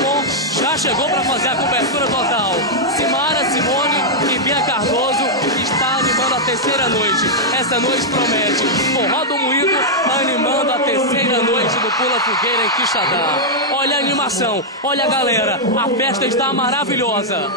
Telecom já chegou para fazer a cobertura total. Simara, Simone e Bia Cardoso está animando a terceira noite. Essa noite promete. Forró do Moído animando a terceira noite do Pula Fogueira em Quixadá. Olha a animação, olha a galera. A festa está maravilhosa.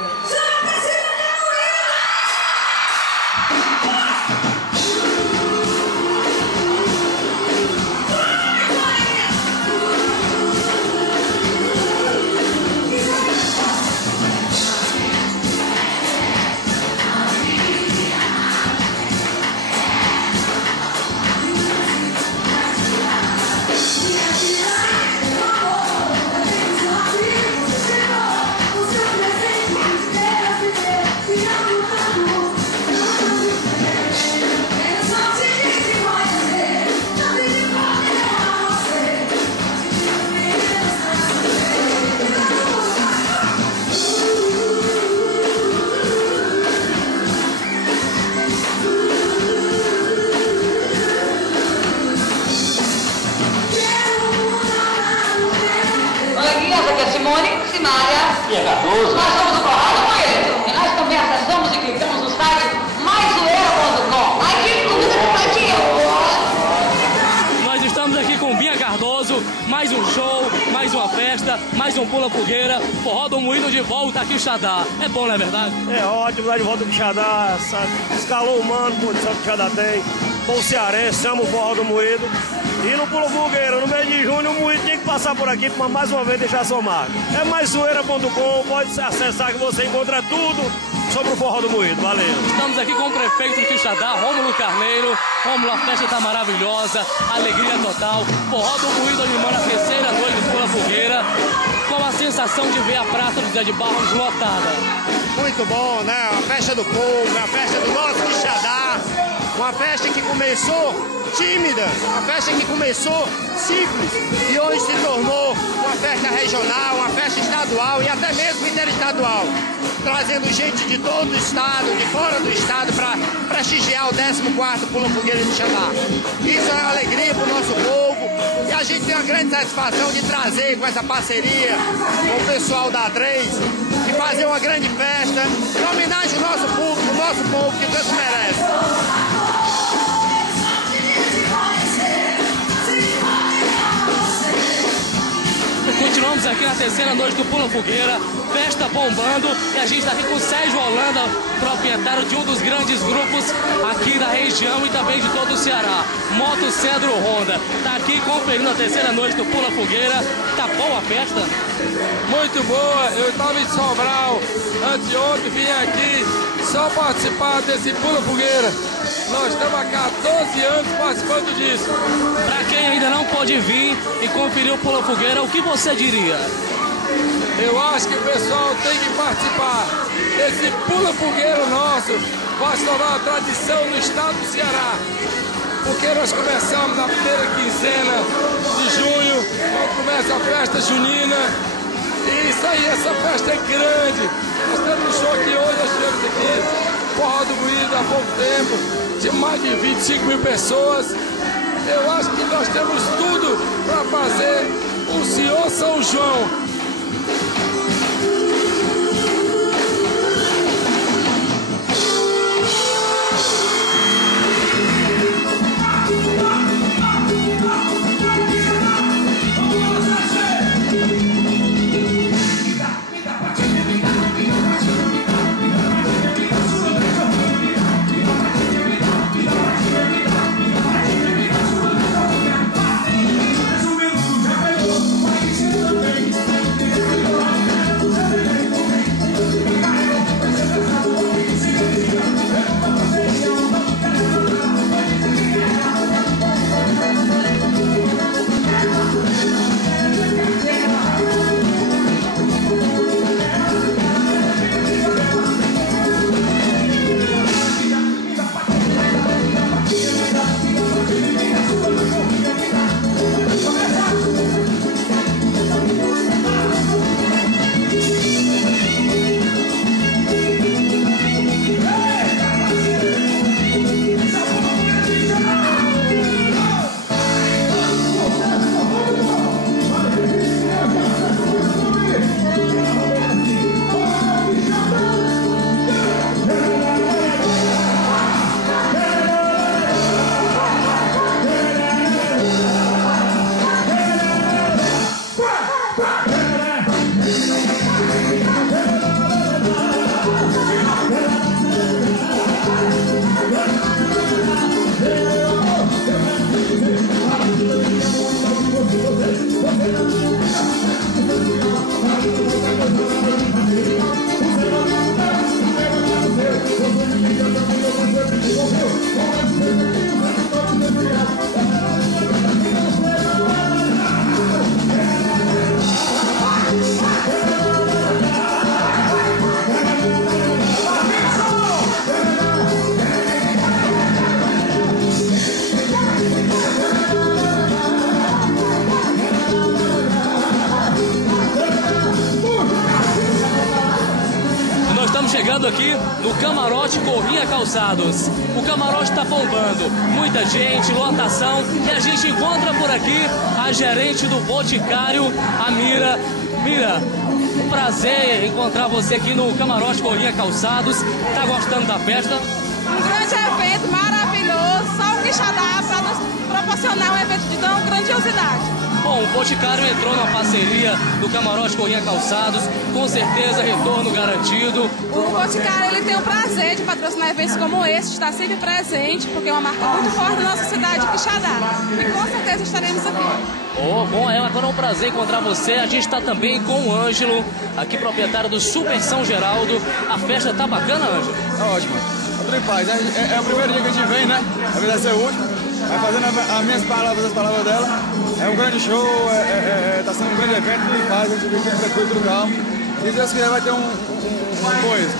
Simone, Simária e a Cardoso. Nós somos o Forró do Moído. E nós também acessamos e clicamos no site maizoeira.com. Aqui, comida com Nós estamos aqui com Bia Cardoso, mais um show, mais uma festa, mais um Pula Fogueira, Forró do Moído de volta aqui em Quixadá. É bom, não é verdade? É ótimo, lá de volta do Quixadá, escalou humano, condição que o Quixadá tem. Bom cearense, ama o Forró do Moído. E no Pula Fogueira, no mês de junho, o Moído tinha que passar por aqui para mais uma vez deixar sua marca. É maizoeira.com, pode acessar que você encontra tudo sobre o Forró do Moído. Valeu! Estamos aqui com o prefeito de Quixadá, Rômulo Carneiro. Rômulo, a festa está maravilhosa, alegria total. Forró do Moído animando a terceira noite do Pula Fogueira. Com a sensação de ver a Praça do Zé de Barros lotada. Muito bom, né? A festa do povo, a festa do nosso Quixadá. Uma festa que começou tímida, uma festa que começou simples e hoje se tornou uma festa regional, uma festa estadual e até mesmo interestadual, trazendo gente de todo o estado, de fora do estado, para prestigiar o 14º Pula Fogueira de Quixadá. Isso é uma alegria para o nosso povo e a gente tem uma grande satisfação de trazer com essa parceria com o pessoal da A3 e fazer uma grande festa em homenagem ao nosso público, ao nosso povo que tanto merece. Continuamos aqui na terceira noite do Pula Fogueira, festa bombando, e a gente está aqui com o Sérgio Holanda, proprietário de um dos grandes grupos aqui da região e também de todo o Ceará, Moto Cedro Honda. Está aqui conferindo a terceira noite do Pula Fogueira. Tá boa a festa? Muito boa, eu estava em Sobral anteontem, vim aqui só participar desse Pula Fogueira. Nós estamos há 14 anos participando disso. Para quem ainda não pode vir e conferir o Pula Fogueira, o que você diria? Eu acho que o pessoal tem que participar. Esse Pula Fogueira nosso vai se tornar uma tradição no estado do Ceará. Porque nós começamos na primeira quinzena de junho, quando começa a festa junina. E isso aí, essa festa é grande. Nós temos um show aqui hoje, nós tivemos aqui, Forró do Moído há pouco tempo. De mais de 25 mil pessoas. Eu acho que nós temos tudo para fazer o Senhor São João. chegando aqui no Camarote Corrinha Calçados. O camarote está bombando, muita gente, lotação, e a gente encontra por aqui a gerente do Boticário, a Mira. Mira, um prazer encontrar você aqui no Camarote Corrinha Calçados. Tá gostando da festa? Um grande evento maravilhoso, só o Quixadá para nos proporcionar um evento de tão grandiosidade. Bom, o Boticário entrou na parceria do Camarote Corrinha Calçados, com certeza retorno garantido. O Boticário ele tem o prazer de patrocinar eventos como esse, de estar sempre presente, porque é uma marca muito forte da nossa cidade, Quixadá. E com certeza estaremos aqui. Oh, bom, agora é um prazer encontrar você. A gente está também com o Ângelo, aqui proprietário do Super São Geraldo. A festa tá bacana, Ângelo? Tá ótimo. Tá tudo em paz. É o primeiro dia que a gente vem, né? Na verdade, ser o último. Vai fazendo as minhas palavras, as palavras dela. É um grande show, tá sendo um grande evento, tudo em paz, a gente vem tudo tranquilo, tudo calmo. E Deus quiser vai ter uma coisa.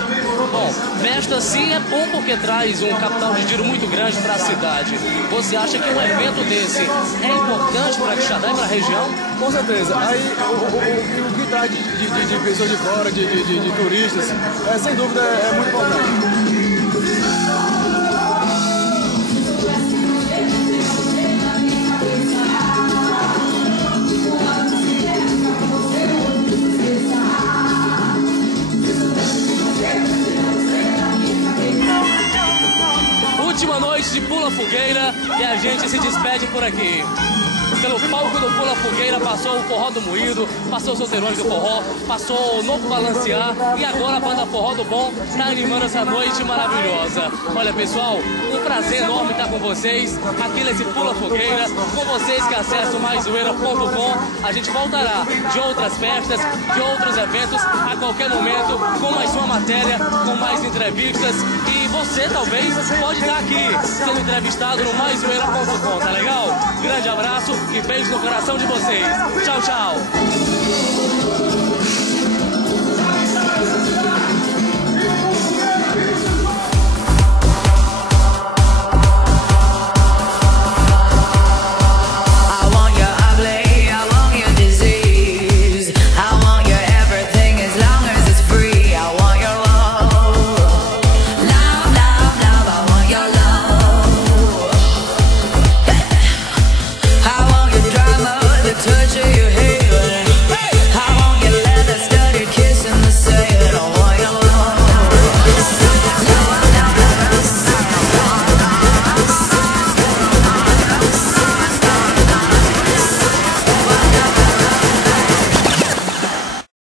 Bom, festa sim é bom porque traz um capital de giro muito grande para a cidade. Você acha que um evento desse é importante para Quixadá e para a região? Com certeza. Aí o que traz de pessoas de fora, de turistas, sem dúvida é muito importante. Última noite de Pula Fogueira e a gente se despede por aqui. Pelo palco do Pula Fogueira passou o Forró do Moído, passou os Solteirões do Forró, passou o Novo Balancear e agora a banda Forró do Bom está animando essa noite maravilhosa. Olha pessoal, um prazer enorme estar com vocês aqui nesse Pula Fogueira, com vocês que acessam maizoeira.com. A gente voltará de outras festas, de outros eventos a qualquer momento, com mais uma matéria, com mais entrevistas, e você talvez pode estar aqui sendo entrevistado no maizoeira.com, tá legal? Grande abraço e beijo no coração de vocês. Tchau, tchau.